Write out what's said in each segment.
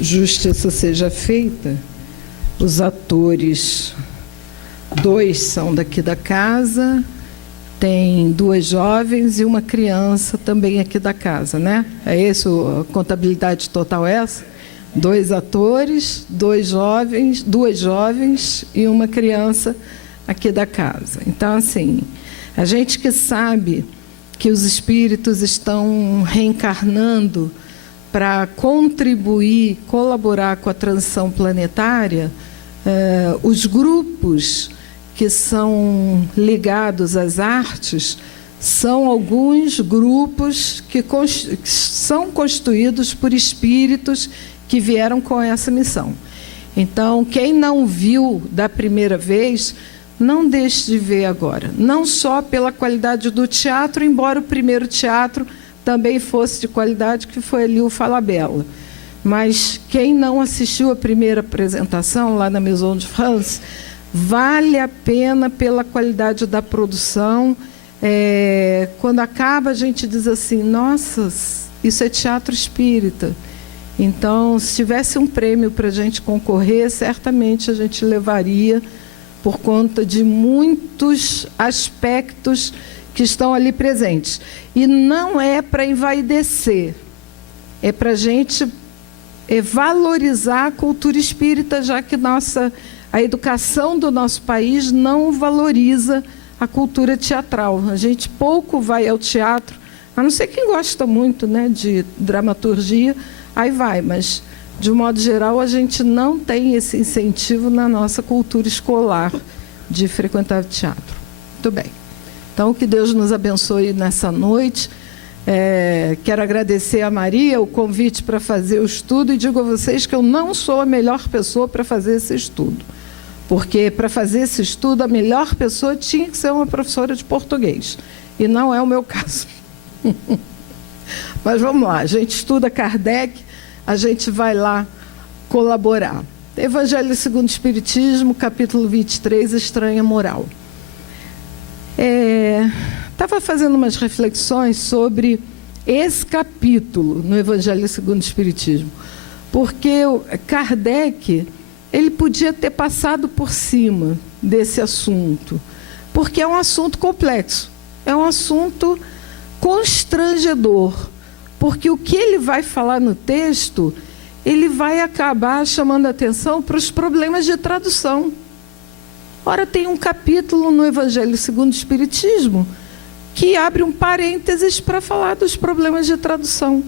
justiça seja feita. Os atores, 2 são daqui da casa, tem 2 jovens e uma criança também aqui da casa, né? É isso, a contabilidade total é essa? 2 atores, 2 jovens, 2 jovens e uma criança aqui da casa. Então, assim, a gente que sabe que os espíritos estão reencarnando para contribuir, colaborar com a transição planetária, os grupos que são ligados às artes são alguns grupos que são constituídos por espíritos que vieram com essa missão. Então, quem não viu da primeira vez, não deixe de ver agora. Não só pela qualidade do teatro, embora o primeiro teatro também fosse de qualidade, que foi ali o Falabella. Mas quem não assistiu a primeira apresentação lá na Maison de France, vale a pena pela qualidade da produção. Quando acaba, a gente diz assim, nossa, isso é teatro espírita. Então, se tivesse um prêmio para a gente concorrer, certamente a gente levaria, por conta de muitos aspectos que estão ali presentes. E não é para envaidecer, é para a gente valorizar a cultura espírita, já que a educação do nosso país não valoriza a cultura teatral. A gente pouco vai ao teatro, a não ser quem gosta muito, né, de dramaturgia, aí vai, mas, de um modo geral, a gente não tem esse incentivo na nossa cultura escolar de frequentar teatro. Muito bem. Então, que Deus nos abençoe nessa noite. Quero agradecer a Maria o convite para fazer o estudo e digo a vocês que eu não sou a melhor pessoa para fazer esse estudo. Porque, para fazer esse estudo, a melhor pessoa tinha que ser uma professora de português. E não é o meu caso. Mas vamos lá, a gente estuda Kardec, a gente vai lá colaborar. Evangelho segundo o Espiritismo, capítulo 23, Estranha Moral. Estava fazendo umas reflexões sobre esse capítulo no Evangelho segundo o Espiritismo, porque o Kardec, ele podia ter passado por cima desse assunto, porque é um assunto complexo, é um assunto constrangedor, porque o que ele vai falar no texto, ele vai acabar chamando a atenção para os problemas de tradução. Ora, tem um capítulo no Evangelho segundo o Espiritismo que abre um parênteses para falar dos problemas de tradução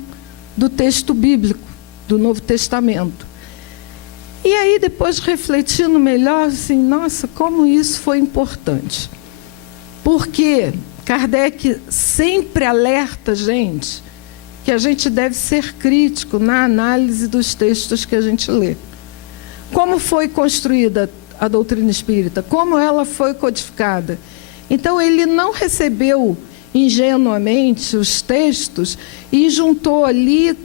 do texto bíblico, do Novo Testamento. E aí, depois, refletindo melhor, assim, nossa, como isso foi importante. Porque Kardec sempre alerta a gente que a gente deve ser crítico na análise dos textos que a gente lê. Como foi construída a doutrina espírita? Como ela foi codificada? Então, ele não recebeu ingenuamente os textos e juntou ali,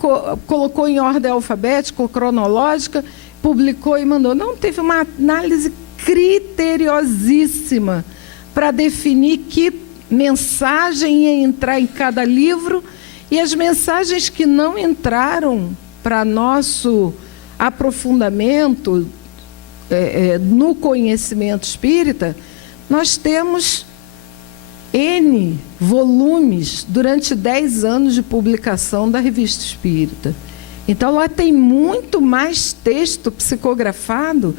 colocou em ordem alfabética, cronológica, publicou e mandou. Não, teve uma análise criteriosíssima para definir que mensagem ia entrar em cada livro, e as mensagens que não entraram para nosso aprofundamento no conhecimento espírita, nós temos N volumes durante 10 anos de publicação da Revista Espírita. Então, lá tem muito mais texto psicografado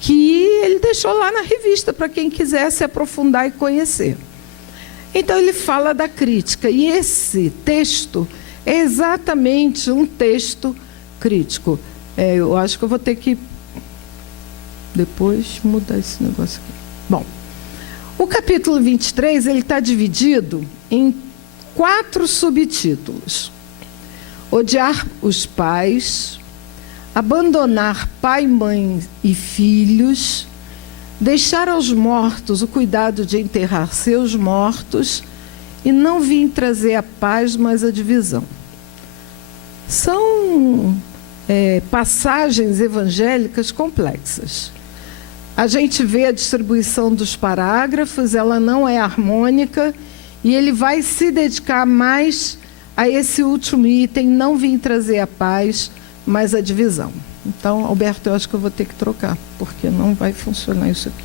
que ele deixou lá na revista para quem quisesse aprofundar e conhecer. Então, ele fala da crítica, e esse texto é exatamente um texto crítico. Eu acho que eu vou ter que depois mudar esse negócio aqui. Bom, o capítulo 23, ele está dividido em 4 subtítulos. Odiar os pais, abandonar pai, mãe e filhos, deixar aos mortos o cuidado de enterrar seus mortos e não vim trazer a paz, mas a divisão. São passagens evangélicas complexas. A gente vê a distribuição dos parágrafos, ela não é harmônica, e ele vai se dedicar mais a esse último item, não vim trazer a paz, mais a divisão. Então, Alberto, eu acho que eu vou ter que trocar, porque não vai funcionar isso aqui.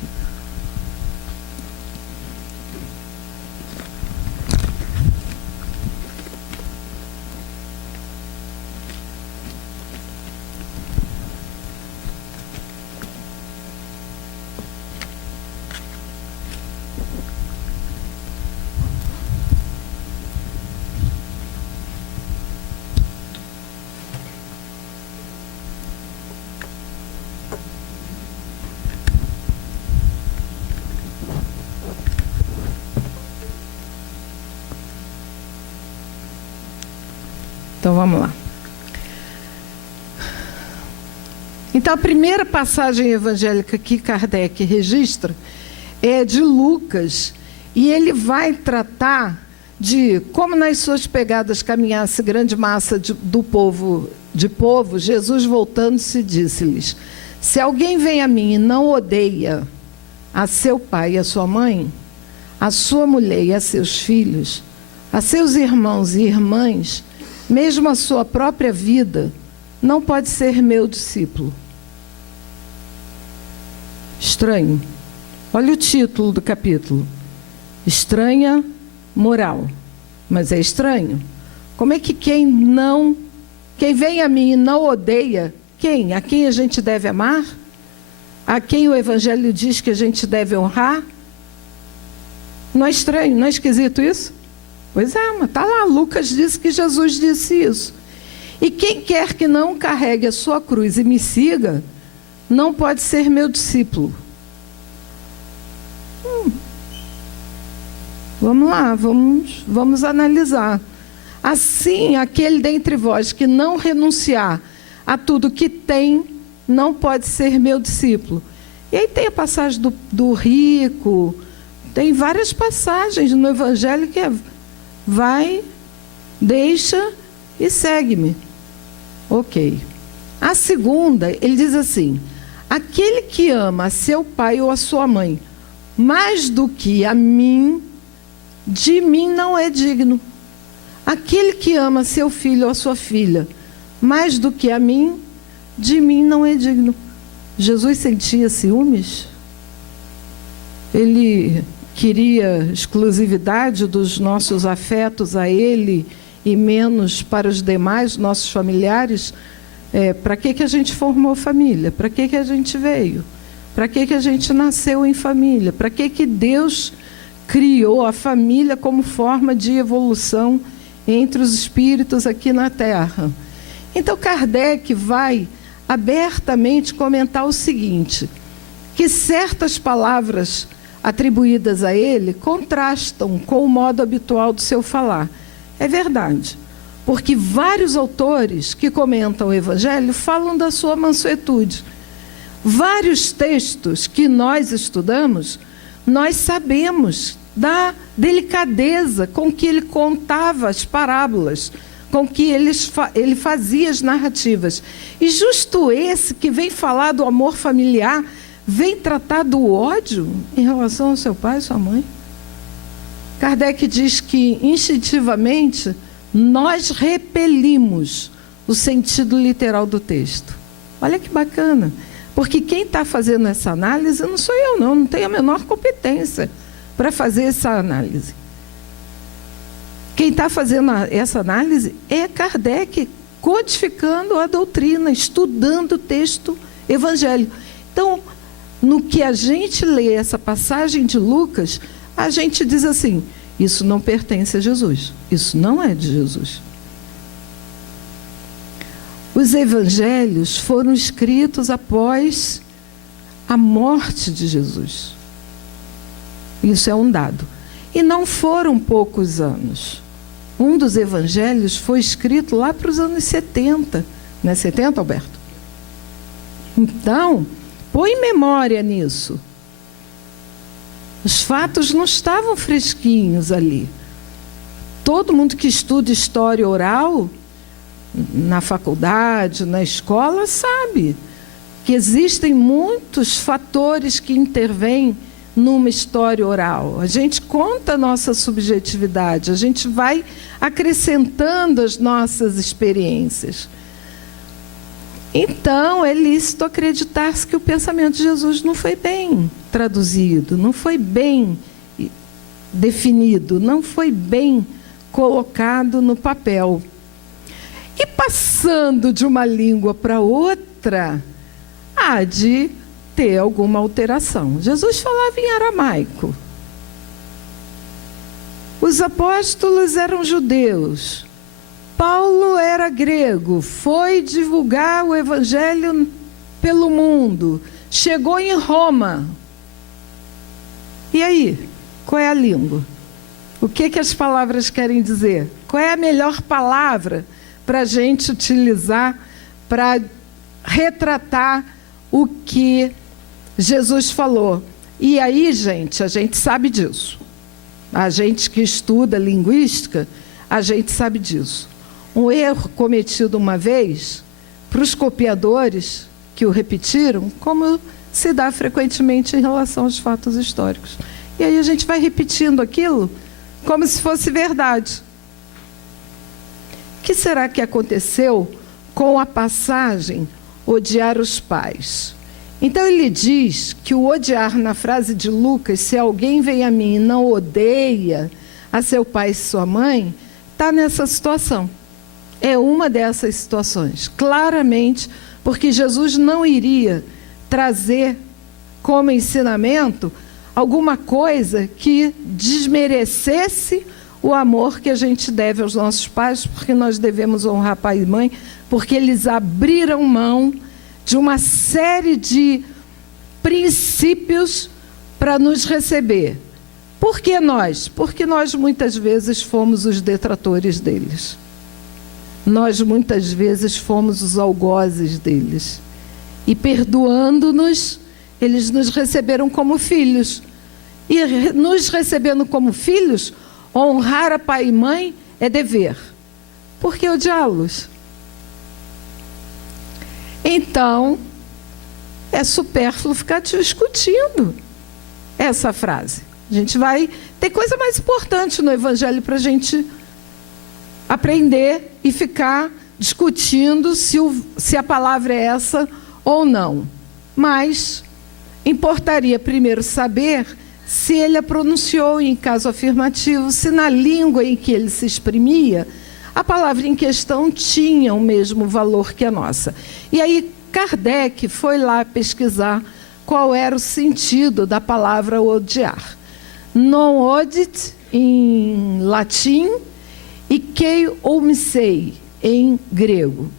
Então, vamos lá. Então, a primeira passagem evangélica que Kardec registra é de Lucas, e ele vai tratar de como nas suas pegadas caminhasse grande massa de povo, Jesus voltando-se disse-lhes: se alguém vem a mim e não odeia a seu pai e a sua mãe, a sua mulher e a seus filhos, a seus irmãos e irmãs, mesmo a sua própria vida, não pode ser meu discípulo. Estranho. Olha o título do capítulo. Estranha moral. Mas é estranho. Como é que quem vem a mim e não odeia, quem? A quem a gente deve amar? A quem o Evangelho diz que a gente deve honrar? Não é estranho, não é esquisito isso? Pois é, mas está lá, Lucas disse que Jesus disse isso. E quem quer que não carregue a sua cruz e me siga, não pode ser meu discípulo. Vamos lá, vamos analisar. Assim, aquele dentre vós que não renunciar a tudo que tem, não pode ser meu discípulo. E aí tem a passagem do rico, tem várias passagens no Evangelho que vai, deixa e segue-me. Ok. A segunda, ele diz assim: aquele que ama a seu pai ou a sua mãe mais do que a mim, de mim não é digno. Aquele que ama seu filho ou a sua filha mais do que a mim, de mim não é digno. Jesus sentia ciúmes? Ele queria exclusividade dos nossos afetos a ele e menos para os demais, nossos familiares? Para que a gente formou família? Para que a gente veio? Para que a gente nasceu em família? Para que Deus criou a família como forma de evolução entre os espíritos aqui na Terra? Então, Kardec vai abertamente comentar o seguinte, que certas palavras atribuídas a ele contrastam com o modo habitual do seu falar. É verdade, porque vários autores que comentam o Evangelho falam da sua mansuetude. Vários textos que nós estudamos, nós sabemos da delicadeza com que ele contava as parábolas, com que ele fazia as narrativas. E justo esse que vem falar do amor familiar, vem tratar do ódio em relação ao seu pai e sua mãe. Kardec diz que, instintivamente, nós repelimos o sentido literal do texto. Olha que bacana, porque quem está fazendo essa análise não sou eu, não tenho a menor competência para fazer essa análise. Quem está fazendo essa análise é Kardec, codificando a doutrina, estudando o texto evangélico. Então, no que a gente lê essa passagem de Lucas, a gente diz assim: isso não pertence a Jesus, isso não é de Jesus. Os evangelhos foram escritos após a morte de Jesus. Isso é um dado. E não foram poucos anos. Um dos evangelhos foi escrito lá para os anos 70. Não é 70, Alberto? Então, põe memória nisso. Os fatos não estavam fresquinhos ali. Todo mundo que estuda história oral, na faculdade, na escola, sabe que existem muitos fatores que intervêm numa história oral. A gente conta a nossa subjetividade, a gente vai acrescentando as nossas experiências. Então, é lícito acreditar-se que o pensamento de Jesus não foi bem traduzido, não foi bem definido, não foi bem colocado no papel. E passando de uma língua para outra, há de ter alguma alteração. Jesus falava em aramaico. Os apóstolos eram judeus. Paulo era grego, foi divulgar o evangelho pelo mundo, chegou em Roma. E aí, qual é a língua? O que as palavras querem dizer? Qual é a melhor palavra para a gente utilizar para retratar o que Jesus falou? E aí, gente, a gente sabe disso. A gente que estuda linguística, a gente sabe disso. Um erro cometido uma vez, para os copiadores que o repetiram, como se dá frequentemente em relação aos fatos históricos. E aí a gente vai repetindo aquilo como se fosse verdade. O que será que aconteceu com a passagem odiar os pais? Então ele diz que o odiar na frase de Lucas, se alguém vem a mim e não odeia a seu pai e sua mãe, está nessa situação. É uma dessas situações, claramente, porque Jesus não iria trazer como ensinamento alguma coisa que desmerecesse o amor que a gente deve aos nossos pais, porque nós devemos honrar pai e mãe, porque eles abriram mão de uma série de princípios para nos receber. Por que nós? Porque nós muitas vezes fomos os detratores deles. Nós muitas vezes fomos os algozes deles. E perdoando-nos, eles nos receberam como filhos. E nos recebendo como filhos, honrar a pai e mãe é dever. Por que odiá-los? Então, é supérfluo ficar discutindo essa frase. A gente vai ter coisa mais importante no Evangelho para a gente aprender e ficar discutindo se a palavra é essa ou não. Mas importaria primeiro saber se ele a pronunciou em caso afirmativo, se na língua em que ele se exprimia, a palavra em questão tinha o mesmo valor que a nossa. E aí Kardec foi lá pesquisar qual era o sentido da palavra odiar. Non odit em latim e kei omissei em grego.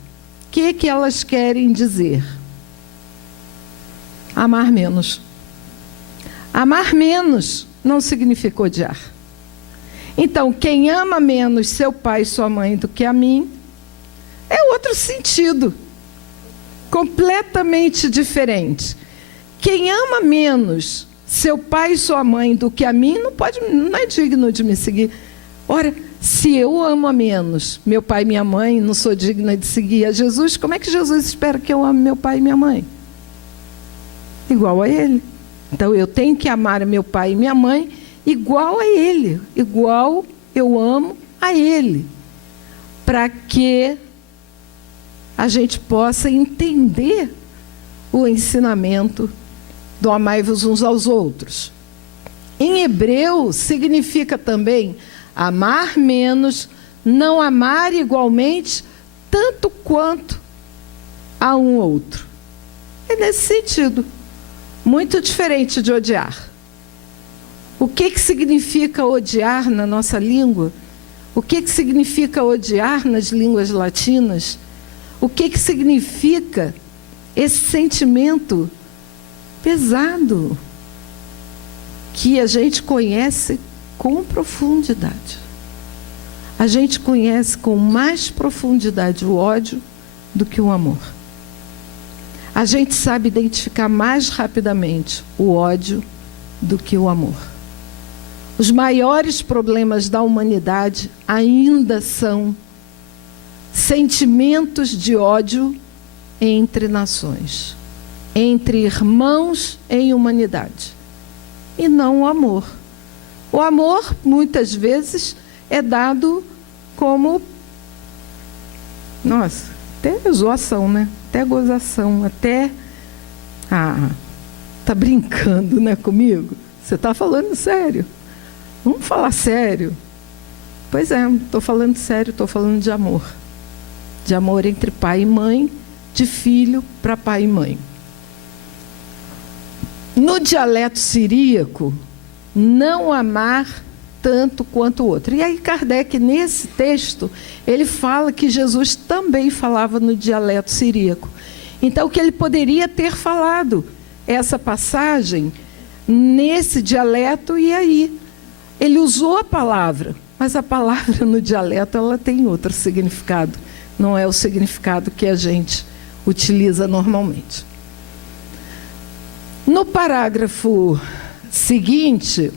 O que elas querem dizer? Amar menos. Amar menos não significa odiar. Então, quem ama menos seu pai e sua mãe do que a mim, é outro sentido, completamente diferente. Quem ama menos seu pai e sua mãe do que a mim, não é digno de me seguir. Ora, se eu amo a menos meu pai e minha mãe, não sou digna de seguir a Jesus, como é que Jesus espera que eu ame meu pai e minha mãe? Igual a ele. Então, eu tenho que amar meu pai e minha mãe igual a ele, igual eu amo a ele, para que a gente possa entender o ensinamento do amai-vos uns aos outros. Em hebreu, significa também amar menos, não amar igualmente, tanto quanto a um outro. É nesse sentido, muito diferente de odiar. O que significa odiar na nossa língua? O que significa odiar nas línguas latinas? O que significa esse sentimento pesado que a gente conhece com profundidade? A gente conhece com mais profundidade o ódio do que o amor. A gente sabe identificar mais rapidamente o ódio do que o amor. Os maiores problemas da humanidade ainda são sentimentos de ódio entre nações, entre irmãos em humanidade, e não o amor. O amor, muitas vezes, é dado como... Nossa, até zoação, né? até gozação, até... tá brincando, né, comigo? Você está falando sério. Vamos falar sério. Pois é, estou falando sério, estou falando de amor. De amor entre pai e mãe, de filho para pai e mãe. No dialeto siríaco, não amar tanto quanto o outro. E aí Kardec, nesse texto, ele fala que Jesus também falava no dialeto siríaco. Então, que ele poderia ter falado essa passagem nesse dialeto, e aí ele usou a palavra, mas a palavra no dialeto ela tem outro significado, não é o significado que a gente utiliza normalmente. No parágrafo seguinte,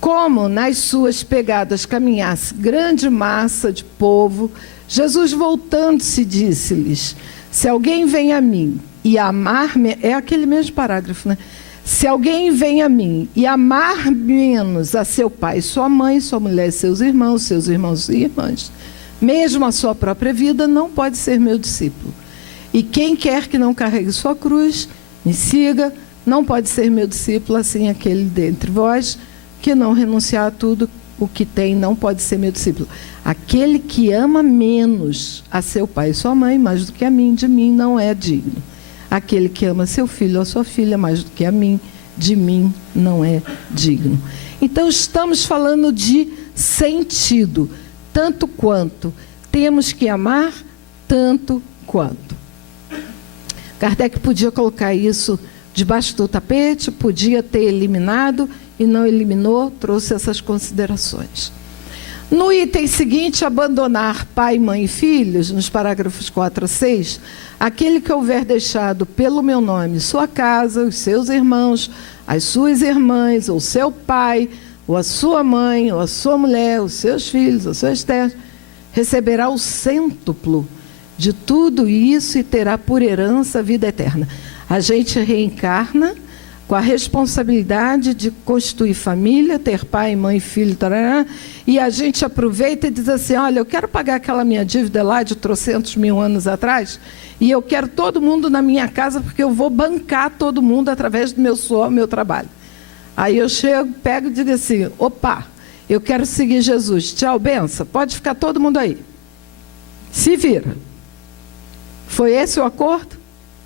como nas suas pegadas caminhasse grande massa de povo, Jesus, voltando-se, disse-lhes: se alguém vem a mim e amar-me, é aquele mesmo parágrafo, né? Se alguém vem a mim e amar menos a seu pai, sua mãe, sua mulher, seus irmãos e irmãs, mesmo a sua própria vida, não pode ser meu discípulo. E quem quer que não carregue sua cruz, me siga, não pode ser meu discípulo. Assim aquele dentre vós que não renunciar a tudo o que tem, não pode ser meu discípulo. Aquele que ama menos a seu pai e sua mãe, mais do que a mim, de mim não é digno. Aquele que ama seu filho ou sua filha, mais do que a mim, de mim não é digno. Então, estamos falando de sentido, tanto quanto. Temos que amar, tanto quanto. Kardec podia colocar isso debaixo do tapete, podia ter eliminado, e não eliminou, trouxe essas considerações. No item seguinte, abandonar pai, mãe e filhos, nos parágrafos 4 a 6, aquele que houver deixado pelo meu nome sua casa, os seus irmãos, as suas irmãs, ou seu pai, ou a sua mãe, ou a sua mulher, os seus filhos, as suas terras, receberá o cêntuplo de tudo isso e terá por herança a vida eterna. A gente reencarna com a responsabilidade de constituir família, ter pai, mãe, filho, tarará, e a gente aproveita e diz assim: olha, eu quero pagar aquela minha dívida lá de trocentos mil anos atrás, e eu quero todo mundo na minha casa, porque eu vou bancar todo mundo através do meu suor, meu trabalho. Aí eu chego, pego e digo assim: opa, eu quero seguir Jesus, tchau, benção, pode ficar todo mundo aí. Se vira. Foi esse o acordo?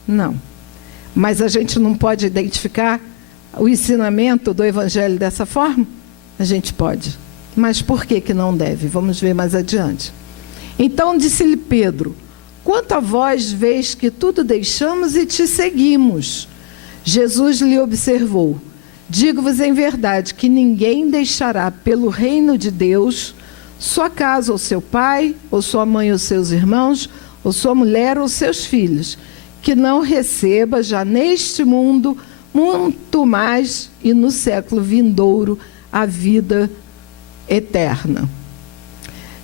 Não. Mas a gente não pode identificar o ensinamento do Evangelho dessa forma? A gente pode. Mas por que que não deve? Vamos ver mais adiante. Então disse-lhe Pedro: quanto a vós, vês que tudo deixamos e te seguimos. Jesus lhe observou: digo-vos em verdade que ninguém deixará pelo reino de Deus sua casa ou seu pai, ou sua mãe ou seus irmãos, ou sua mulher ou seus filhos, que não receba já neste mundo, muito mais e no século vindouro, a vida eterna.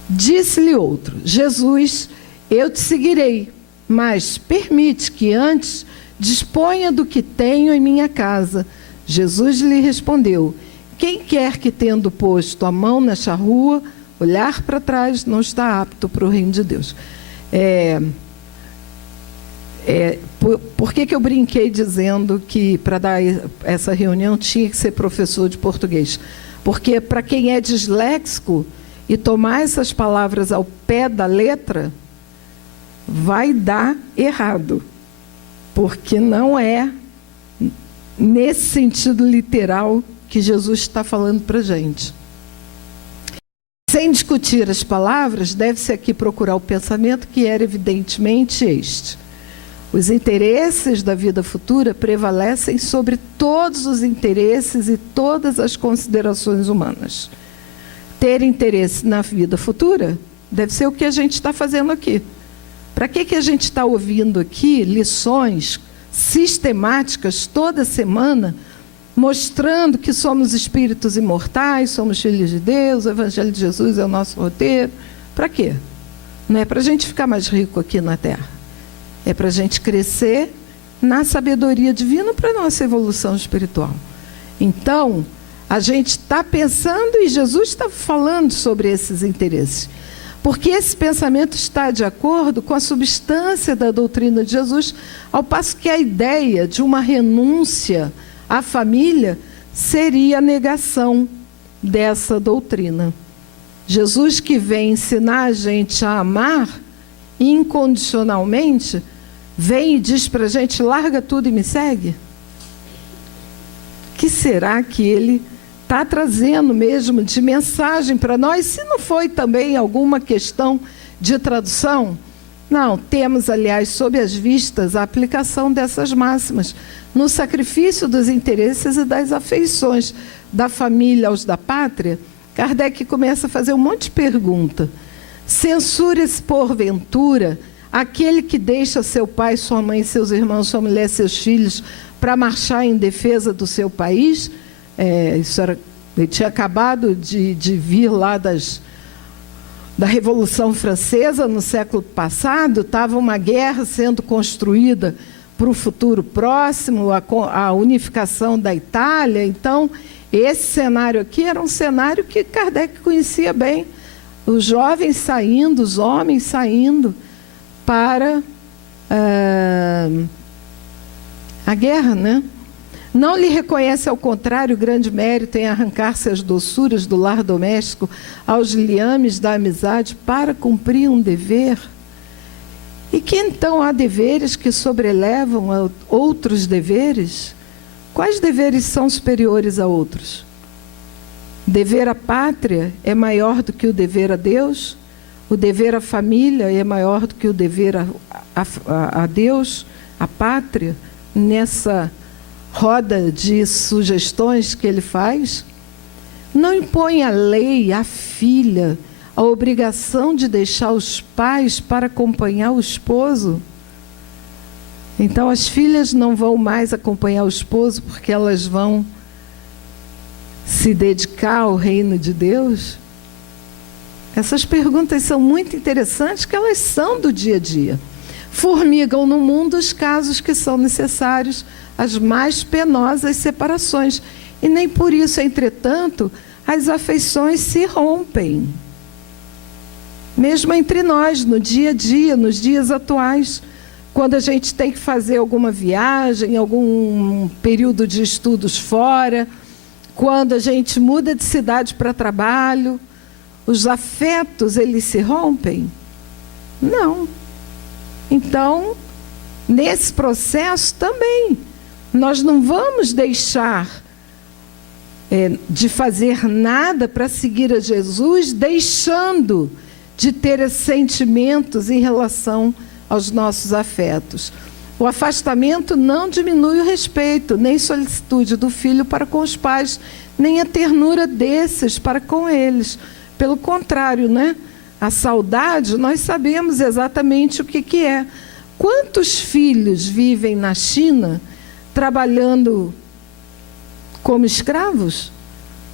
Disse-lhe outro: Jesus, eu te seguirei, mas permite que antes disponha do que tenho em minha casa. Jesus lhe respondeu: quem quer que, tendo posto a mão na charrua, olhar para trás, não está apto para o reino de Deus. Por que eu brinquei dizendo que para dar essa reunião tinha que ser professor de português? Porque para quem é disléxico e tomar essas palavras ao pé da letra, vai dar errado. Porque não é nesse sentido literal que Jesus está falando para a gente. Sem discutir as palavras, deve-se aqui procurar o pensamento, que era evidentemente este: os interesses da vida futura prevalecem sobre todos os interesses e todas as considerações humanas. Ter interesse na vida futura deve ser o que a gente está fazendo aqui. Para que a gente está ouvindo aqui lições sistemáticas toda semana, mostrando que somos espíritos imortais, somos filhos de Deus, o Evangelho de Jesus é o nosso roteiro? Para quê? Não é para a gente ficar mais rico aqui na Terra. É para a gente crescer na sabedoria divina para a nossa evolução espiritual. Então, a gente está pensando, e Jesus está falando sobre esses interesses. Porque esse pensamento está de acordo com a substância da doutrina de Jesus, ao passo que a ideia de uma renúncia à família seria a negação dessa doutrina. Jesus, que vem ensinar a gente a amar incondicionalmente, vem e diz para a gente: larga tudo e me segue. O que será que ele está trazendo mesmo de mensagem para nós? Se não foi também alguma questão de tradução? Não, temos, aliás, sob as vistas, a aplicação dessas máximas no sacrifício dos interesses e das afeições da família aos da pátria. Kardec começa a fazer um monte de pergunta. Censure-se, porventura, aquele que deixa seu pai, sua mãe, seus irmãos, sua mulher, seus filhos, para marchar em defesa do seu país? Ele tinha acabado de vir lá da Revolução Francesa, no século passado. Estava uma guerra sendo construída para o futuro próximo, a unificação da Itália. Então, esse cenário aqui era um cenário que Kardec conhecia bem. Os jovens saindo, os homens saindo para a guerra, né? Não lhe reconhece, ao contrário, grande mérito em arrancar-se as doçuras do lar doméstico aos liames da amizade para cumprir um dever? E que então há deveres que sobrelevam a outros deveres? Quais deveres são superiores a outros? Dever à pátria é maior do que o dever a Deus? O dever à família é maior do que o dever a Deus, à pátria, nessa roda de sugestões que ele faz? Não impõe a lei à filha a obrigação de deixar os pais para acompanhar o esposo? Então as filhas não vão mais acompanhar o esposo porque elas vão se dedicar ao reino de Deus? Essas perguntas são muito interessantes, que elas são do dia a dia. Formigam no mundo os casos que são necessários, as mais penosas separações. E nem por isso, entretanto, as afeições se rompem. Mesmo entre nós, no dia a dia, nos dias atuais, quando a gente tem que fazer alguma viagem, algum período de estudos fora, quando a gente muda de cidade para trabalho, os afetos, eles se rompem? Não. Então, nesse processo também, nós não vamos deixar de fazer nada para seguir a Jesus, deixando de ter sentimentos em relação aos nossos afetos. O afastamento não diminui o respeito, nem solicitude do filho para com os pais, nem a ternura desses para com eles. Pelo contrário, né? A saudade, nós sabemos exatamente o que é. Quantos filhos vivem na China trabalhando como escravos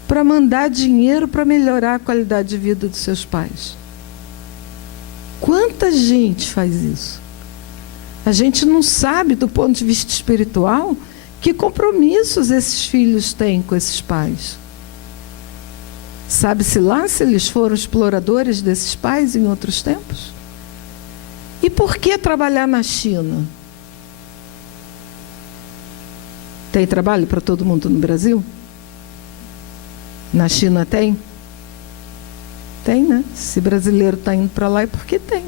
para mandar dinheiro para melhorar a qualidade de vida dos seus pais? Quanta gente faz isso? A gente não sabe, do ponto de vista espiritual, que compromissos esses filhos têm com esses pais. Sabe-se lá se eles foram exploradores desses pais em outros tempos? E por que trabalhar na China? Tem trabalho para todo mundo no Brasil? Na China tem? Tem, né? Se brasileiro está indo para lá é porque tem.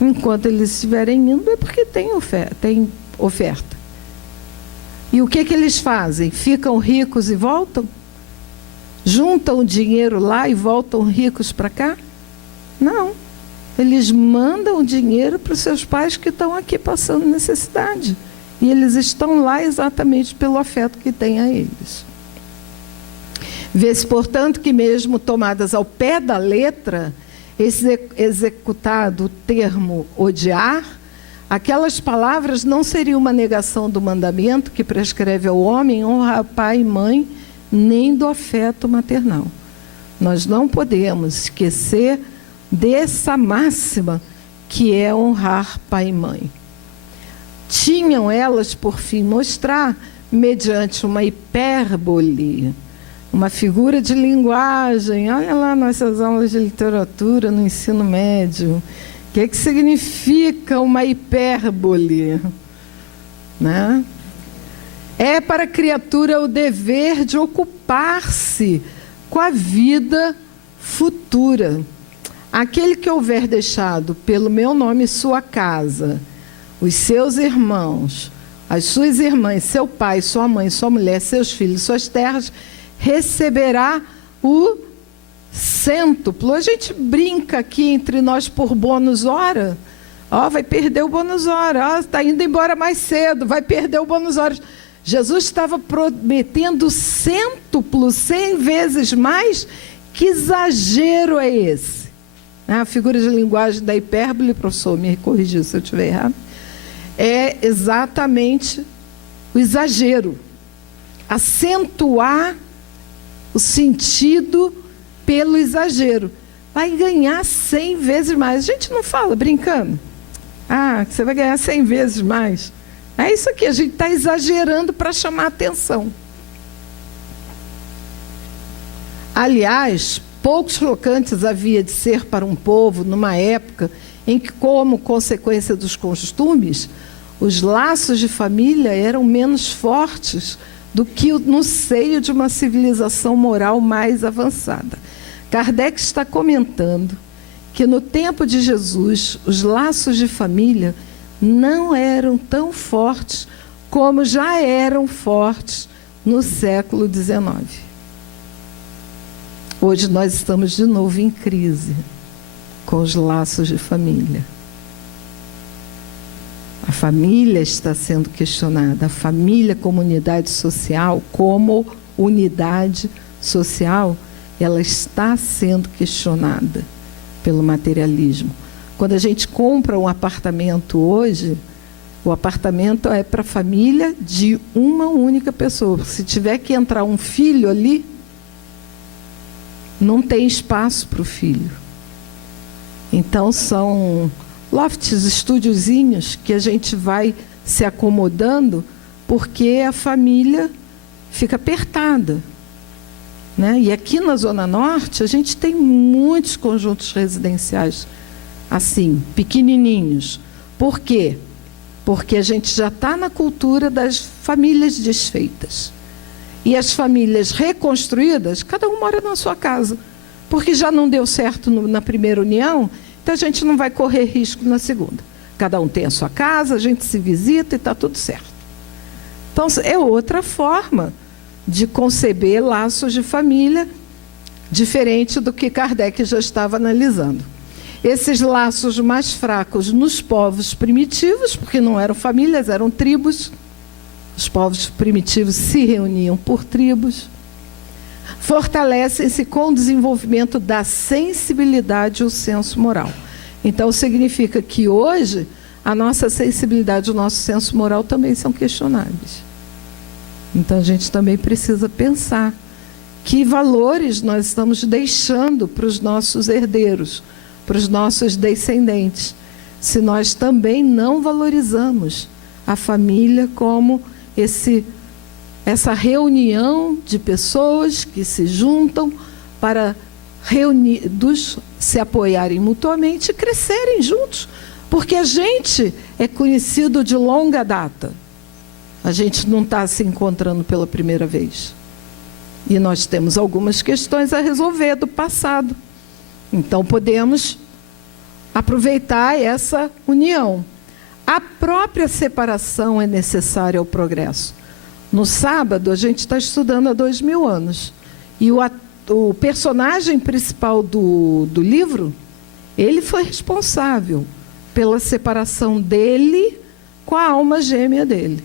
Enquanto eles estiverem indo é porque tem oferta. E o que eles fazem? Ficam ricos e voltam? Juntam o dinheiro lá e voltam ricos para cá? Não. Eles mandam o dinheiro para os seus pais que estão aqui passando necessidade. E eles estão lá exatamente pelo afeto que têm a eles. Vê-se, portanto, que mesmo tomadas ao pé da letra, executado o termo odiar, aquelas palavras não seriam uma negação do mandamento que prescreve ao homem honrar pai e mãe, nem do afeto maternal. Nós não podemos esquecer dessa máxima que é honrar pai e mãe. Tinham elas por fim mostrar, mediante uma hipérbole, uma figura de linguagem. Olha lá nossas aulas de literatura no ensino médio. O que significa uma hipérbole? Né? É para a criatura o dever de ocupar-se com a vida futura. Aquele que houver deixado pelo meu nome sua casa, os seus irmãos, as suas irmãs, seu pai, sua mãe, sua mulher, seus filhos, suas terras, receberá o cêntuplo. A gente brinca aqui entre nós por bônus hora. Vai perder o bônus hora. Está indo embora mais cedo, vai perder o bônus hora. Jesus estava prometendo cêntuplo, 100 vezes mais. Que exagero é esse? A figura de linguagem da hipérbole, professor, me corrigiu se eu estiver errado, é exatamente o exagero. Acentuar o sentido pelo exagero. Vai ganhar 100 vezes mais. A gente não fala brincando. Você vai ganhar 100 vezes mais. É isso aqui, a gente está exagerando para chamar a atenção. Aliás, poucos chocantes havia de ser para um povo numa época em que, como consequência dos costumes, os laços de família eram menos fortes do que no seio de uma civilização moral mais avançada. Kardec está comentando que no tempo de Jesus, os laços de família não eram tão fortes como já eram fortes no século XIX. Hoje nós estamos de novo em crise com os laços de família. A família está sendo questionada. A família, comunidade social, como unidade social, ela está sendo questionada pelo materialismo. Quando a gente compra um apartamento hoje, o apartamento é para a família de uma única pessoa. Se tiver que entrar um filho ali, não tem espaço para o filho. Então, são lofts, estúdiozinhos, que a gente vai se acomodando porque a família fica apertada. Né? E aqui na Zona Norte, a gente tem muitos conjuntos residenciais assim, pequenininhos. Por quê? Porque a gente já está na cultura das famílias desfeitas. E as famílias reconstruídas, cada um mora na sua casa. Porque já não deu certo na primeira união, então a gente não vai correr risco na segunda. Cada um tem a sua casa, a gente se visita e está tudo certo. Então, é outra forma de conceber laços de família, diferente do que Kardec já estava analisando. Esses laços mais fracos nos povos primitivos, porque não eram famílias, eram tribos. Os povos primitivos se reuniam por tribos. Fortalecem-se com o desenvolvimento da sensibilidade e o senso moral. Então, significa que hoje a nossa sensibilidade e o nosso senso moral também são questionáveis. Então, a gente também precisa pensar que valores nós estamos deixando para os nossos herdeiros, para os nossos descendentes, se nós também não valorizamos a família como essa reunião de pessoas que se juntam para se apoiarem mutuamente e crescerem juntos, porque a gente é conhecido de longa data. A gente não está se encontrando pela primeira vez. E nós temos algumas questões a resolver do passado. Então, podemos aproveitar essa união. A própria separação é necessária ao progresso. No sábado, a gente está estudando há 2000 anos. E o personagem principal do livro, ele foi responsável pela separação dele com a alma gêmea dele.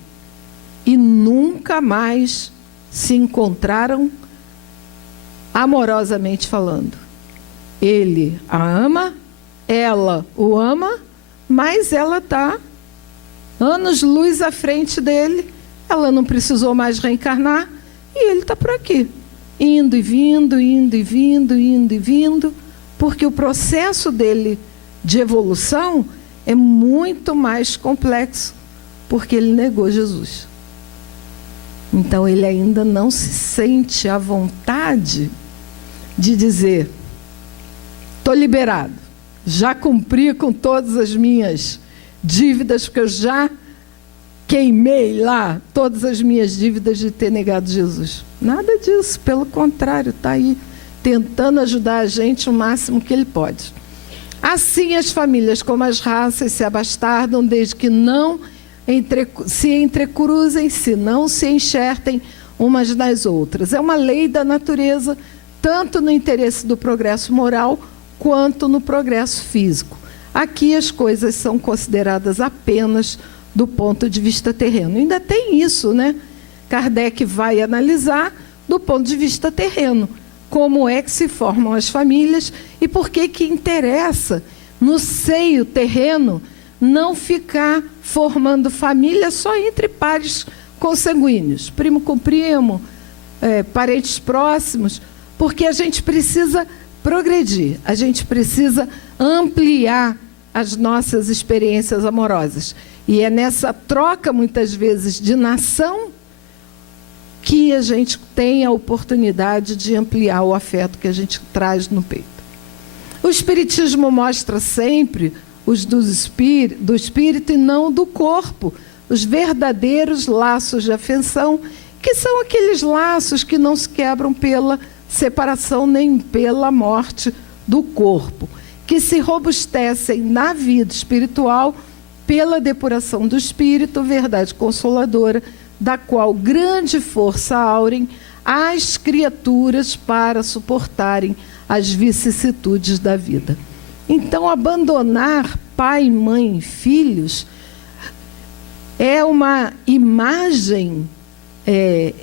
E nunca mais se encontraram amorosamente falando. Ele a ama, ela o ama, mas ela está anos-luz à frente dele, ela não precisou mais reencarnar, e ele está por aqui, indo e vindo, indo e vindo, indo e vindo, porque o processo dele de evolução é muito mais complexo, porque ele negou Jesus. Então ele ainda não se sente à vontade de dizer: estou liberado, já cumpri com todas as minhas dívidas, porque eu já queimei lá todas as minhas dívidas de ter negado Jesus. Nada disso, pelo contrário, está aí tentando ajudar a gente o máximo que ele pode. Assim as famílias como as raças se abastardam, desde que não se entrecruzem, se não se enxertem umas nas outras. É uma lei da natureza, tanto no interesse do progresso moral, quanto no progresso físico. Aqui as coisas são consideradas apenas do ponto de vista terreno. Ainda tem isso, né? Kardec vai analisar do ponto de vista terreno, como é que se formam as famílias e por que interessa, no seio terreno, não ficar formando família só entre pares consanguíneos, primo com primo, parentes próximos, porque a gente precisa progredir, a gente precisa ampliar as nossas experiências amorosas. E é nessa troca, muitas vezes, de nação, que a gente tem a oportunidade de ampliar o afeto que a gente traz no peito. O Espiritismo mostra sempre os do espírito e não do corpo, os verdadeiros laços de afeição, que são aqueles laços que não se quebram pela separação nem pela morte do corpo, que se robustecem na vida espiritual pela depuração do espírito, verdade consoladora, da qual grande força aurem as criaturas para suportarem as vicissitudes da vida. Então, abandonar pai, mãe, filhos é uma imagem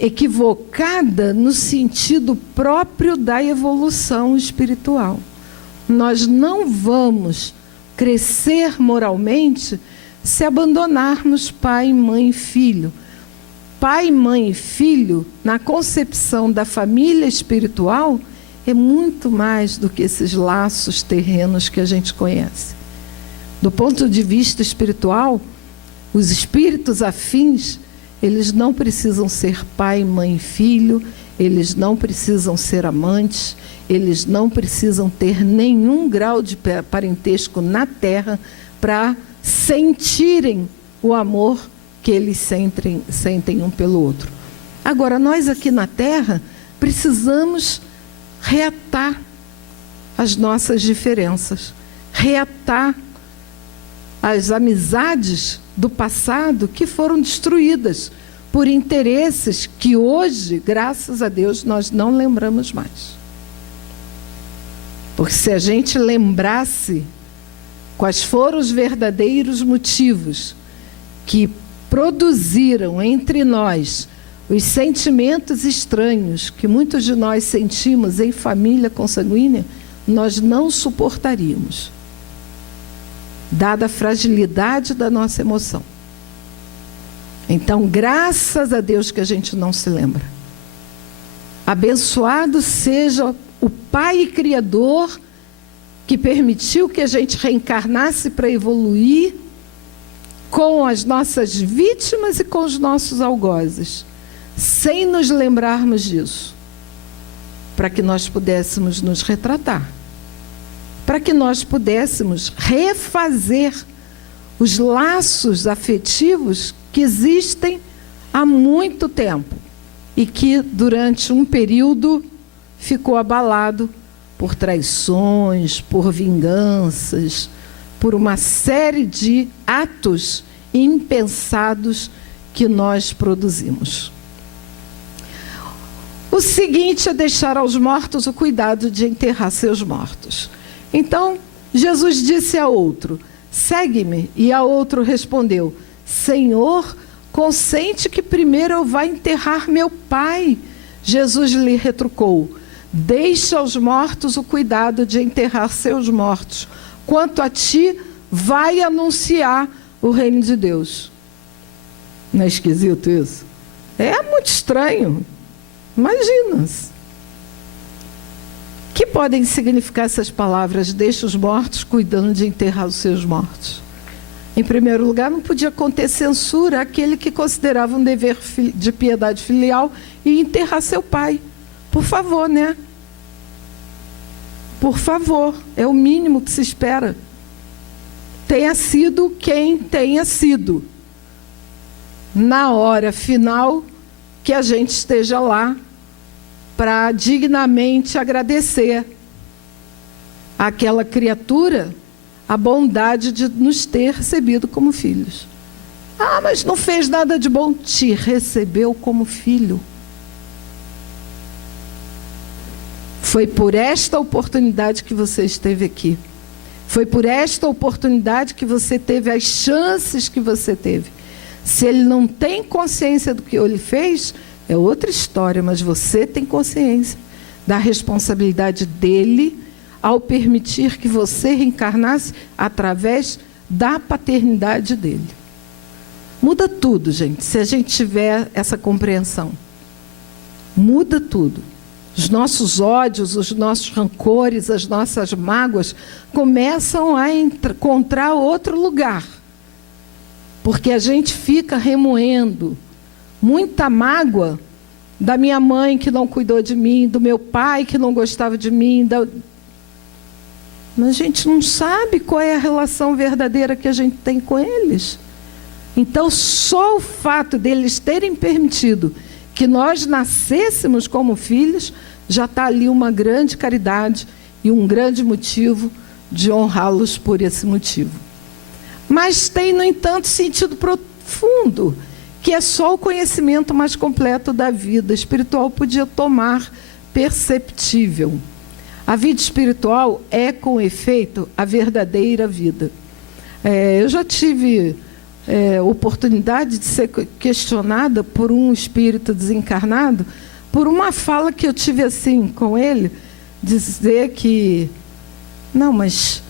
equivocada no sentido próprio da evolução espiritual. Nós não vamos crescer moralmente se abandonarmos pai, mãe e filho. Pai, mãe e filho, na concepção da família espiritual, é muito mais do que esses laços terrenos que a gente conhece. Do ponto de vista espiritual, os espíritos afins, eles não precisam ser pai, mãe e filho, eles não precisam ser amantes, eles não precisam ter nenhum grau de parentesco na Terra para sentirem o amor que eles sentem um pelo outro. Agora, nós aqui na Terra precisamos reatar as nossas diferenças, reatar as amizades do passado que foram destruídas por interesses que hoje, graças a Deus, nós não lembramos mais. Porque se a gente lembrasse quais foram os verdadeiros motivos que produziram entre nós os sentimentos estranhos que muitos de nós sentimos em família consanguínea, nós não suportaríamos, dada a fragilidade da nossa emoção. Então, graças a Deus que a gente não se lembra. Abençoado seja o Pai Criador que permitiu que a gente reencarnasse para evoluir com as nossas vítimas e com os nossos algozes, sem nos lembrarmos disso, para que nós pudéssemos nos retratar, para que nós pudéssemos refazer os laços afetivos que existem há muito tempo e que durante um período ficou abalado por traições, por vinganças, por uma série de atos impensados que nós produzimos. O seguinte é deixar aos mortos o cuidado de enterrar seus mortos. Então, Jesus disse a outro: segue-me. E a outro respondeu: Senhor, consente que primeiro eu vá enterrar meu pai. Jesus lhe retrucou: deixa aos mortos o cuidado de enterrar seus mortos. Quanto a ti, vai anunciar o reino de Deus. Não é esquisito isso? É muito estranho. Imagina. O que podem significar essas palavras? Deixa os mortos cuidando de enterrar os seus mortos. Em primeiro lugar, não podia conter censura àquele que considerava um dever de piedade filial e enterrar seu pai. Por favor, né? Por favor, é o mínimo que se espera. Tenha sido quem tenha sido. Na hora final, que a gente esteja lá para dignamente agradecer àquela criatura a bondade de nos ter recebido como filhos. Ah, mas não fez nada de bom. Te recebeu como filho. Foi por esta oportunidade que você esteve aqui. Foi por esta oportunidade que você teve as chances que você teve. Se ele não tem consciência do que ele fez, é outra história, mas você tem consciência da responsabilidade dele ao permitir que você reencarnasse através da paternidade dele. Muda tudo, gente, se a gente tiver essa compreensão. Muda tudo. Os nossos ódios, os nossos rancores, as nossas mágoas começam a encontrar outro lugar. Porque a gente fica remoendo muita mágoa da minha mãe que não cuidou de mim, do meu pai que não gostava de mim. Mas a gente não sabe qual é a relação verdadeira que a gente tem com eles. Então, só o fato deles terem permitido que nós nascêssemos como filhos, já está ali uma grande caridade e um grande motivo de honrá-los por esse motivo. Mas tem, no entanto, sentido profundo, que é só o conhecimento mais completo da vida espiritual podia tomar perceptível. A vida espiritual é, com efeito, a verdadeira vida. Eu já tive oportunidade de ser questionada por um espírito desencarnado, por uma fala que eu tive assim com ele, dizer que, não, mas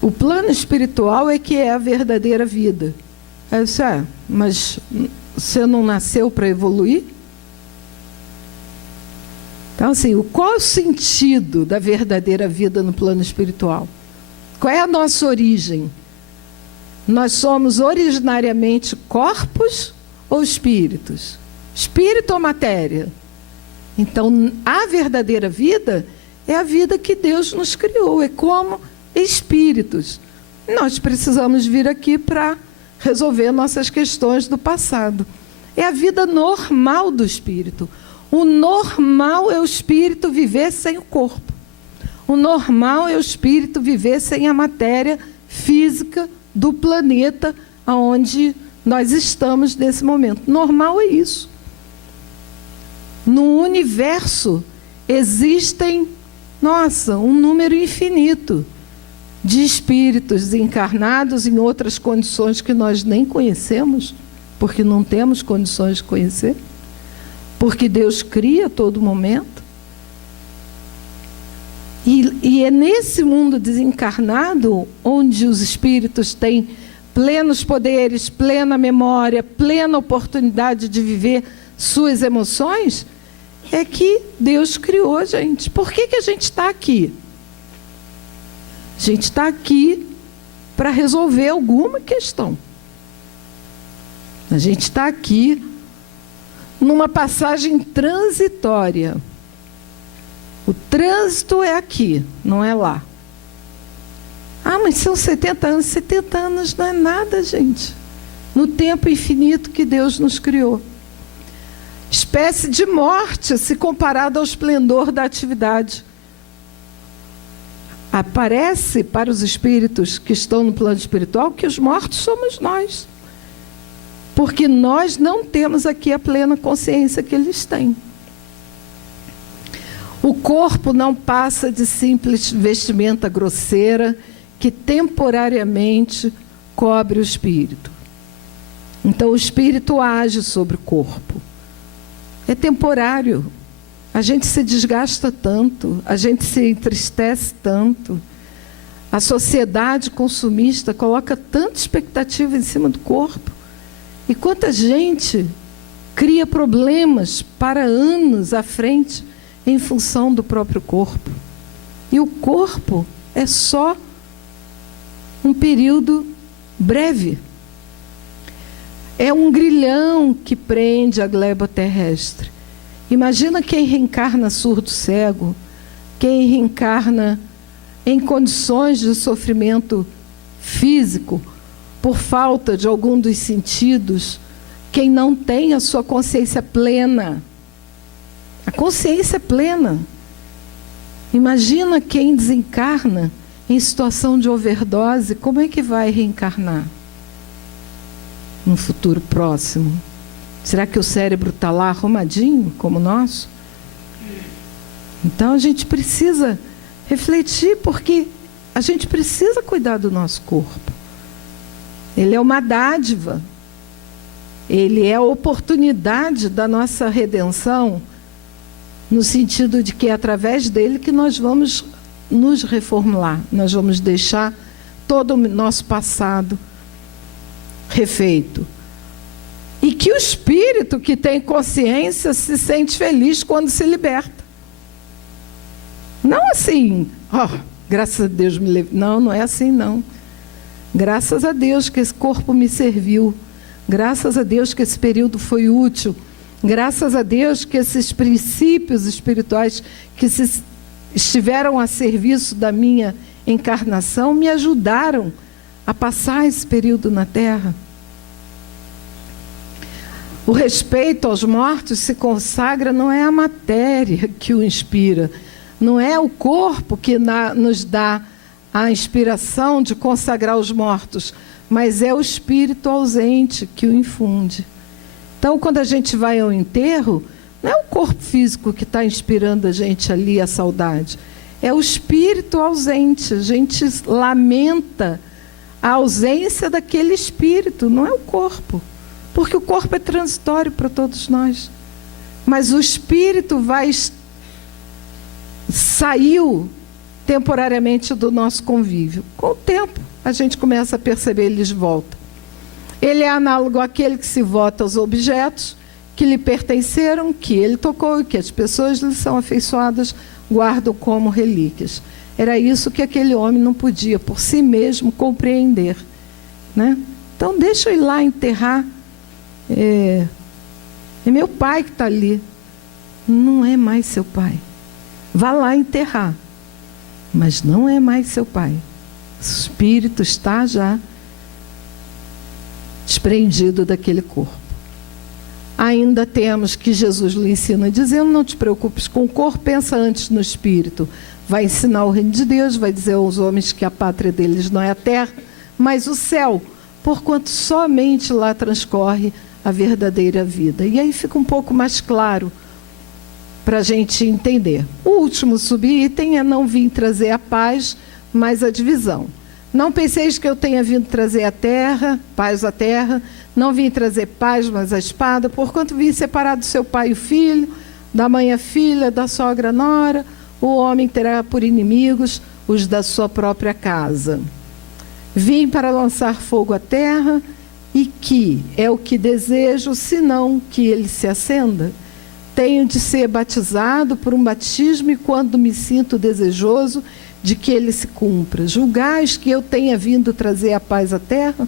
o plano espiritual é que é a verdadeira vida. Eu disse, mas você não nasceu para evoluir? Então, assim, qual é o sentido da verdadeira vida no plano espiritual? Qual é a nossa origem? Nós somos originariamente corpos ou espíritos? Espírito ou matéria? Então, a verdadeira vida é a vida que Deus nos criou, é como espíritos. Nós precisamos vir aqui para resolver nossas questões do passado. É a vida normal do espírito. O normal é o espírito viver sem o corpo. O normal é o espírito viver sem a matéria física do planeta onde nós estamos nesse momento. Normal é isso. No universo existem, um número infinito de espíritos encarnados em outras condições que nós nem conhecemos, porque não temos condições de conhecer, porque Deus cria a todo momento. E é nesse mundo desencarnado onde os espíritos têm plenos poderes, plena memória, plena oportunidade de viver suas emoções, é que Deus criou a gente. Por que a gente está aqui? A gente está aqui para resolver alguma questão. A gente está aqui numa passagem transitória. O trânsito é aqui, não é lá. Mas são 70 anos. 70 anos não é nada, gente. No tempo infinito que Deus nos criou. Espécie de morte, se comparada ao esplendor da atividade. Aparece para os espíritos que estão no plano espiritual que os mortos somos nós. Porque nós não temos aqui a plena consciência que eles têm. O corpo não passa de simples vestimenta grosseira que temporariamente cobre o espírito. Então o espírito age sobre o corpo. É temporário. A gente se desgasta tanto, a gente se entristece tanto. A sociedade consumista coloca tanta expectativa em cima do corpo. E quanta gente cria problemas para anos à frente em função do próprio corpo. E o corpo é só um período breve. É um grilhão que prende a gleba terrestre. Imagina quem reencarna surdo-cego, quem reencarna em condições de sofrimento físico, por falta de algum dos sentidos, quem não tem a sua consciência plena. A consciência plena. Imagina quem desencarna em situação de overdose, como é que vai reencarnar? No futuro próximo. Será que o cérebro está lá arrumadinho, como o nosso? Então a gente precisa refletir, porque a gente precisa cuidar do nosso corpo. Ele é uma dádiva. Ele é a oportunidade da nossa redenção, no sentido de que é através dele que nós vamos nos reformular. Nós vamos deixar todo o nosso passado refeito. E que o espírito que tem consciência se sente feliz quando se liberta. Não assim, graças a Deus me levei. Não, não é assim não. Graças a Deus que esse corpo me serviu. Graças a Deus que esse período foi útil. Graças a Deus que esses princípios espirituais que estiveram a serviço da minha encarnação me ajudaram a passar esse período na Terra. O respeito aos mortos se consagra, não é a matéria que o inspira, não é o corpo que nos dá a inspiração de consagrar os mortos, mas é o espírito ausente que o infunde. Então, quando a gente vai ao enterro, não é o corpo físico que está inspirando a gente ali a saudade, é o espírito ausente. A gente lamenta a ausência daquele espírito, não é o corpo. Porque o corpo é transitório para todos nós. Mas o espírito saiu temporariamente do nosso convívio. Com o tempo, a gente começa a perceber ele de volta. Ele é análogo àquele que se vota aos objetos que lhe pertenceram, que ele tocou e que as pessoas lhe são afeiçoadas, guardam como relíquias. Era isso que aquele homem não podia, por si mesmo, compreender. Né? Então, deixa eu ir lá enterrar. É meu pai que está ali. Não é mais seu pai. Vá lá enterrar. Mas não é mais seu pai. O espírito está já desprendido daquele corpo. Ainda temos que Jesus lhe ensina dizendo: não te preocupes com o corpo, pensa antes no espírito. Vai ensinar o reino de Deus, vai dizer aos homens que a pátria deles não é a terra, mas o céu, porquanto somente lá transcorre a verdadeira vida. E aí fica um pouco mais claro para a gente entender. O último subitem é: não vim trazer a paz, mas a divisão. Não penseis que eu tenha vindo trazer a terra, paz à terra, não vim trazer paz, mas a espada, porquanto vim separar do seu pai o filho, da mãe a filha, da sogra a nora, o homem terá por inimigos os da sua própria casa. Vim para lançar fogo à terra, e que é o que desejo, senão que ele se acenda. Tenho de ser batizado por um batismo, e quando me sinto desejoso de que ele se cumpra. Julgais que eu tenha vindo trazer a paz à terra?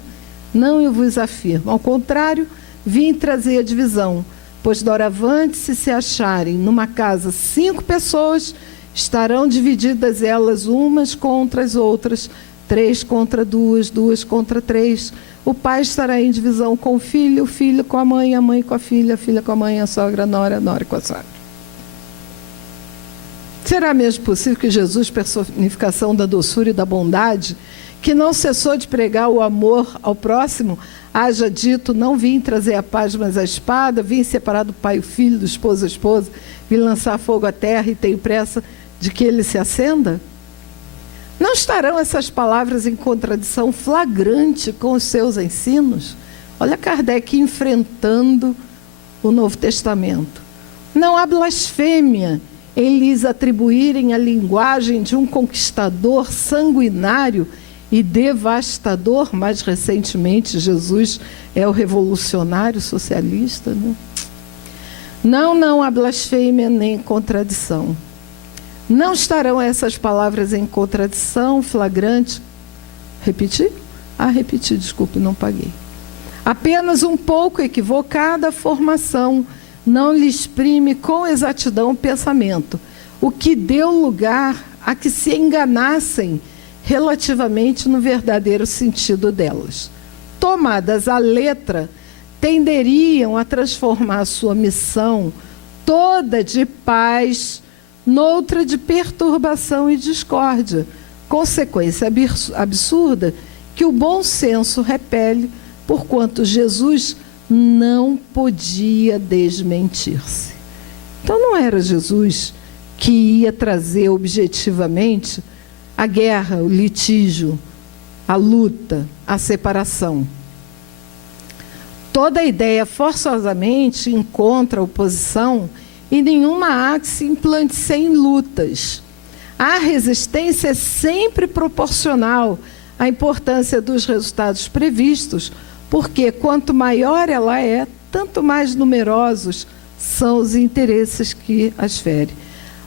Não, eu vos afirmo. Ao contrário, vim trazer a divisão. Pois doravante, se acharem numa casa 5 pessoas, estarão divididas elas umas contra as outras, 3 contra 2, 2 contra 3. O pai estará em divisão com o filho com a mãe com a filha com a mãe, a sogra, a nora com a sogra. Será mesmo possível que Jesus, personificação da doçura e da bondade, que não cessou de pregar o amor ao próximo, haja dito: não vim trazer a paz, mas a espada, vim separar do pai o filho, do esposo a esposa, vim lançar fogo à terra e tenho pressa de que ele se acenda? Não estarão essas palavras em contradição flagrante com os seus ensinos? Olha Kardec enfrentando o Novo Testamento. Não há blasfêmia em lhes atribuírem a linguagem de um conquistador sanguinário e devastador. Mais recentemente, Jesus é o revolucionário socialista. Né? Não há blasfêmia nem contradição. Não estarão essas palavras em contradição flagrante Repetir? Repetir, desculpe, não paguei. Apenas um pouco equivocada a formação não lhe exprime com exatidão o pensamento, o que deu lugar a que se enganassem relativamente no verdadeiro sentido delas. Tomadas à letra, tenderiam a transformar sua missão toda de paz noutra de perturbação e discórdia, consequência absurda que o bom senso repele, porquanto Jesus não podia desmentir-se. Então não era Jesus que ia trazer objetivamente a guerra, o litígio, a luta, a separação. Toda ideia forçosamente encontra oposição e nenhuma há que se implante sem lutas. A resistência é sempre proporcional à importância dos resultados previstos, porque quanto maior ela é, tanto mais numerosos são os interesses que as fere.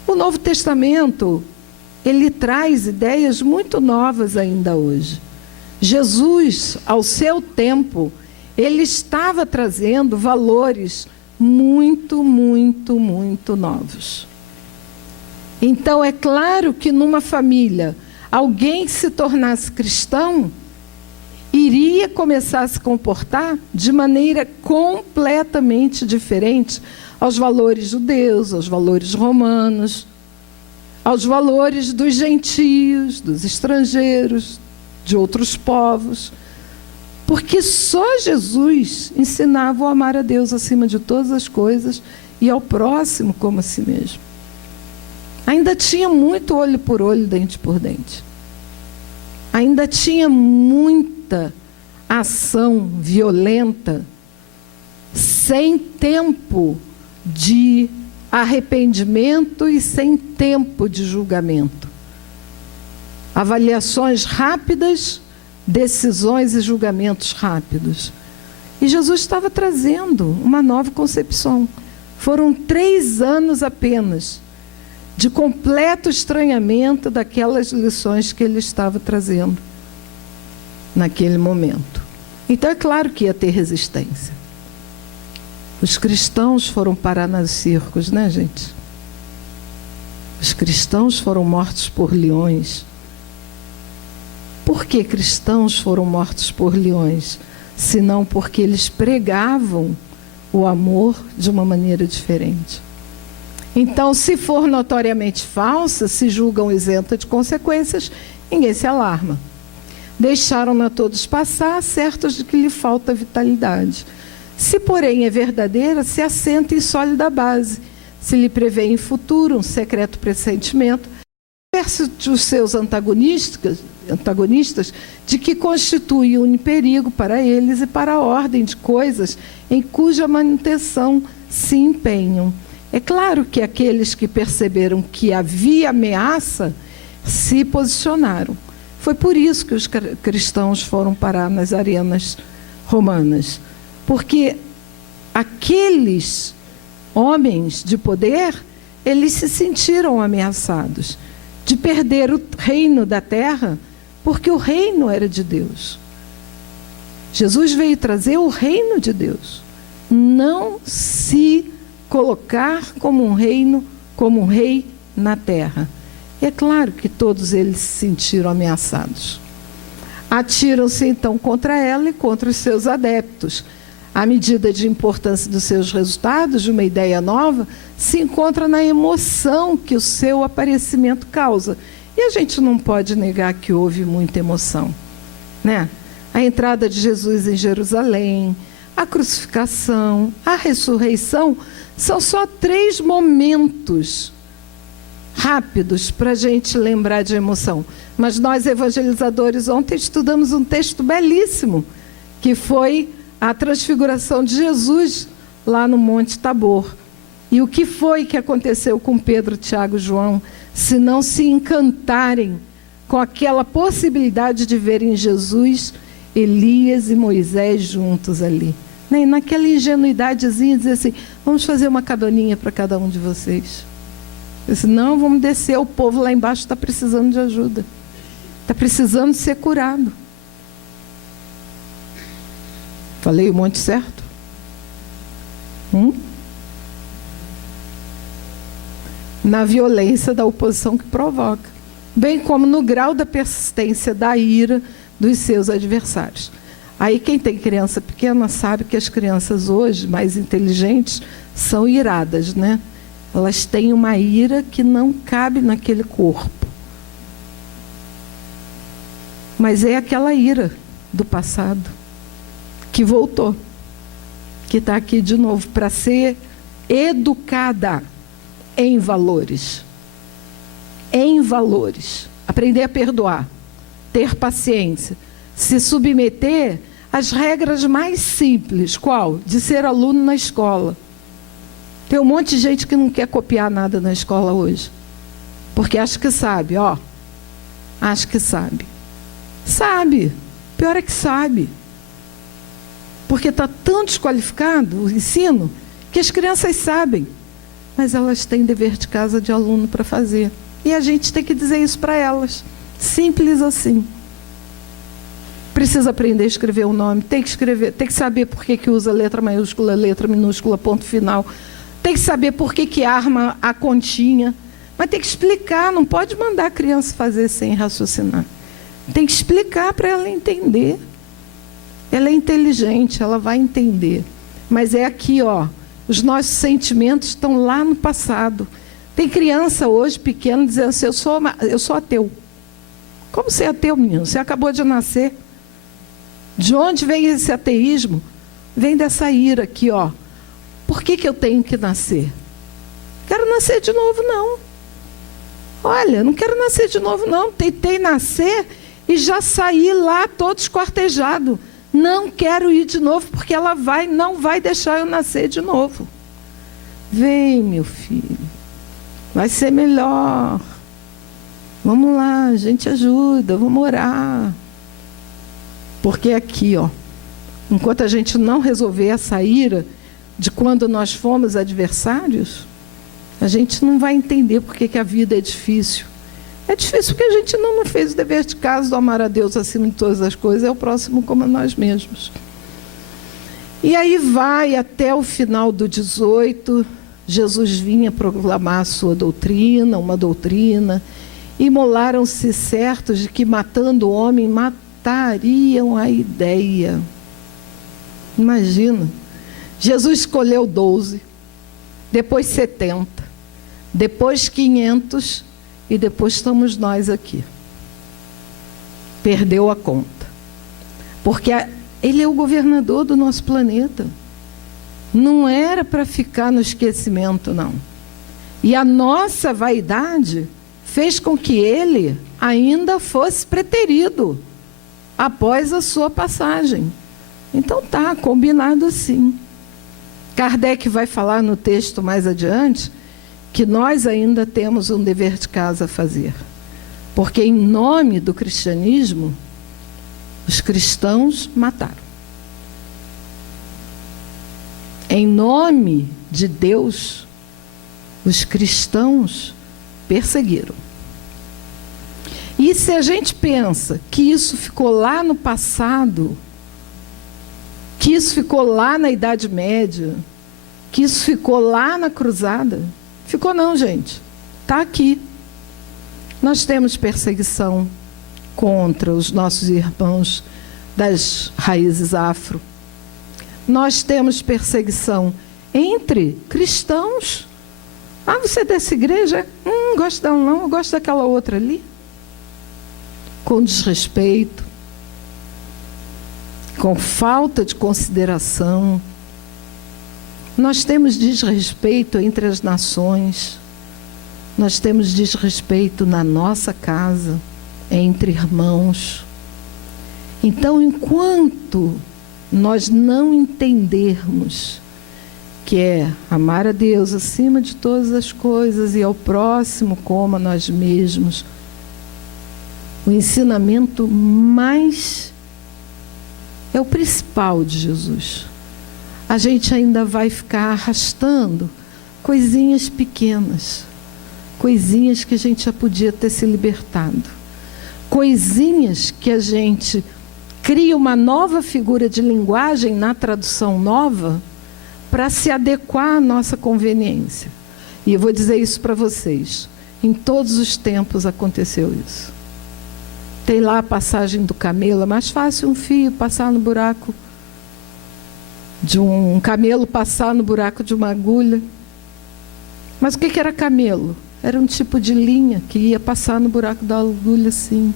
O Novo Testamento, ele traz ideias muito novas ainda hoje. Jesus, ao seu tempo, ele estava trazendo valores muito, muito, muito novos. Então, é claro que numa família, alguém que se tornasse cristão, iria começar a se comportar de maneira completamente diferente aos valores judeus, aos valores romanos, aos valores dos gentios, dos estrangeiros, de outros povos. Porque só Jesus ensinava a amar a Deus acima de todas as coisas e ao próximo como a si mesmo. Ainda tinha muito olho por olho, dente por dente. Ainda tinha muita ação violenta, sem tempo de arrependimento e sem tempo de julgamento. Avaliações rápidas, decisões e julgamentos rápidos. E Jesus estava trazendo uma nova concepção. Foram 3 anos apenas de completo estranhamento daquelas lições que ele estava trazendo naquele momento. Então é claro que ia ter resistência. Os cristãos foram parar nos circos, né, gente? Os cristãos foram mortos por leões. Por que cristãos foram mortos por leões? Senão porque eles pregavam o amor de uma maneira diferente. Então, se for notoriamente falsa, se julgam isenta de consequências, ninguém se alarma. Deixaram-na todos passar, certos de que lhe falta vitalidade. Se, porém, é verdadeira, se assenta em sólida base, se lhe prevê em futuro um secreto pressentimento, versus os seus antagonistas, de que constitui um perigo para eles e para a ordem de coisas em cuja manutenção se empenham. É claro que aqueles que perceberam que havia ameaça se posicionaram. Foi por isso que os cristãos foram parar nas arenas romanas. Porque aqueles homens de poder, eles se sentiram ameaçados de perder o reino da terra, porque o reino era de Deus. Jesus veio trazer o reino de Deus, não se colocar como um reino, como um rei na terra. É claro que todos eles se sentiram ameaçados. Atiram-se então contra ela e contra os seus adeptos. A medida de importância dos seus resultados, de uma ideia nova, se encontra na emoção que o seu aparecimento causa. E a gente não pode negar que houve muita emoção, né? A entrada de Jesus em Jerusalém, a crucificação, a ressurreição, são só 3 momentos rápidos para a gente lembrar de emoção. Mas nós, evangelizadores, ontem estudamos um texto belíssimo, que foi a transfiguração de Jesus lá no Monte Tabor. E o que foi que aconteceu com Pedro, Tiago e João, se não se encantarem com aquela possibilidade de verem Jesus, Elias e Moisés juntos ali? Nem naquela ingenuidadezinha, dizer assim, vamos fazer uma cabaninha para cada um de vocês. Eu disse, não, vamos descer, o povo lá embaixo está precisando de ajuda. Está precisando ser curado. Falei o monte certo? Na violência da oposição que provoca, bem como no grau da persistência da ira dos seus adversários. Aí quem tem criança pequena sabe que as crianças hoje, mais inteligentes, são iradas, né? Elas têm uma ira que não cabe naquele corpo. Mas é aquela ira do passado que voltou, que está aqui de novo para ser educada em valores. Em valores. Aprender a perdoar, ter paciência, se submeter às regras mais simples. Qual? De ser aluno na escola. Tem um monte de gente que não quer copiar nada na escola hoje, porque acha que sabe, acha que sabe. Sabe, pior é que sabe. Porque está tão desqualificado o ensino, que as crianças sabem, mas elas têm dever de casa de aluno para fazer. E a gente tem que dizer isso para elas. Simples assim. Precisa aprender a escrever o nome, tem que escrever, tem que saber por que usa letra maiúscula, letra minúscula, ponto final. Tem que saber por que arma a continha. Mas tem que explicar, não pode mandar a criança fazer sem raciocinar. Tem que explicar para ela entender. Ela é inteligente, ela vai entender. Mas é aqui, os nossos sentimentos estão lá no passado. Tem criança hoje, pequena, dizendo assim, eu sou ateu. Como ser ateu, menino? Você acabou de nascer. De onde vem esse ateísmo? Vem dessa ira aqui, Por que eu tenho que nascer? Quero nascer de novo, não. Olha, não quero nascer de novo, não. Tentei nascer e já saí lá todo esquartejado. Não quero ir de novo, porque ela não vai deixar eu nascer de novo. Vem, meu filho. Vai ser melhor. Vamos lá, a gente ajuda, vamos orar. Porque aqui, enquanto a gente não resolver essa ira de quando nós fomos adversários, a gente não vai entender porque que a vida é difícil. É difícil porque a gente não fez o dever de casa do amar a Deus acima de todas as coisas, é o próximo como a nós mesmos. E aí vai até o final do 18, Jesus vinha proclamar a sua doutrina, uma doutrina, imolaram-se certos de que matando o homem matariam a ideia. Imagina, Jesus escolheu 12, depois 70, depois 500 e depois estamos nós aqui. Perdeu a conta, porque ele é o governador do nosso planeta. Não era para ficar no esquecimento, não. E a nossa vaidade fez com que ele ainda fosse preterido após a sua passagem. Então tá, combinado assim. Kardec vai falar no texto mais adiante que nós ainda temos um dever de casa a fazer. Porque em nome do cristianismo, os cristãos mataram. Em nome de Deus, os cristãos perseguiram. E se a gente pensa que isso ficou lá no passado, que isso ficou lá na Idade Média, que isso ficou lá na Cruzada, ficou não, gente. Está aqui. Nós temos perseguição contra os nossos irmãos das raízes afro. Nós temos perseguição entre cristãos. Ah, você é dessa igreja? Gosto dela não, eu gosto daquela outra ali. Com desrespeito, com falta de consideração. Nós temos desrespeito entre as nações. Nós temos desrespeito na nossa casa, entre irmãos. Então, enquanto nós não entendermos que é amar a Deus acima de todas as coisas e ao próximo como a nós mesmos, o ensinamento mais é o principal de Jesus. A gente ainda vai ficar arrastando coisinhas pequenas, coisinhas que a gente já podia ter se libertado, coisinhas que a gente cria uma nova figura de linguagem na tradução nova para se adequar à nossa conveniência. E eu vou dizer isso para vocês. Em todos os tempos aconteceu isso. Tem lá a passagem do camelo. É mais fácil um fio passar no buraco de um camelo, passar no buraco de uma agulha. Mas o que era camelo? Era um tipo de linha que ia passar no buraco da agulha assim.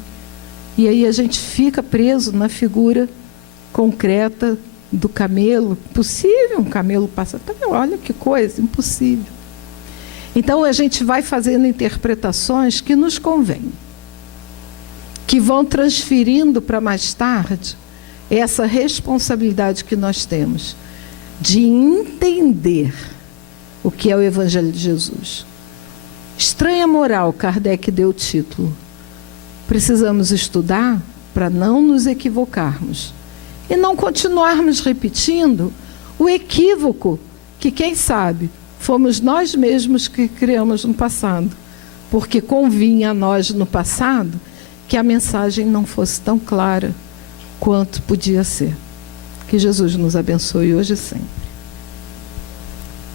E aí a gente fica preso na figura concreta do camelo. Impossível um camelo passar. Olha que coisa, impossível. Então a gente vai fazendo interpretações que nos convêm, que vão transferindo para mais tarde essa responsabilidade que nós temos de entender o que é o Evangelho de Jesus. Estranha moral, Kardec deu o título. Precisamos estudar para não nos equivocarmos e não continuarmos repetindo o equívoco que, quem sabe, fomos nós mesmos que criamos no passado, porque convinha a nós no passado que a mensagem não fosse tão clara quanto podia ser. Que Jesus nos abençoe hoje e sempre.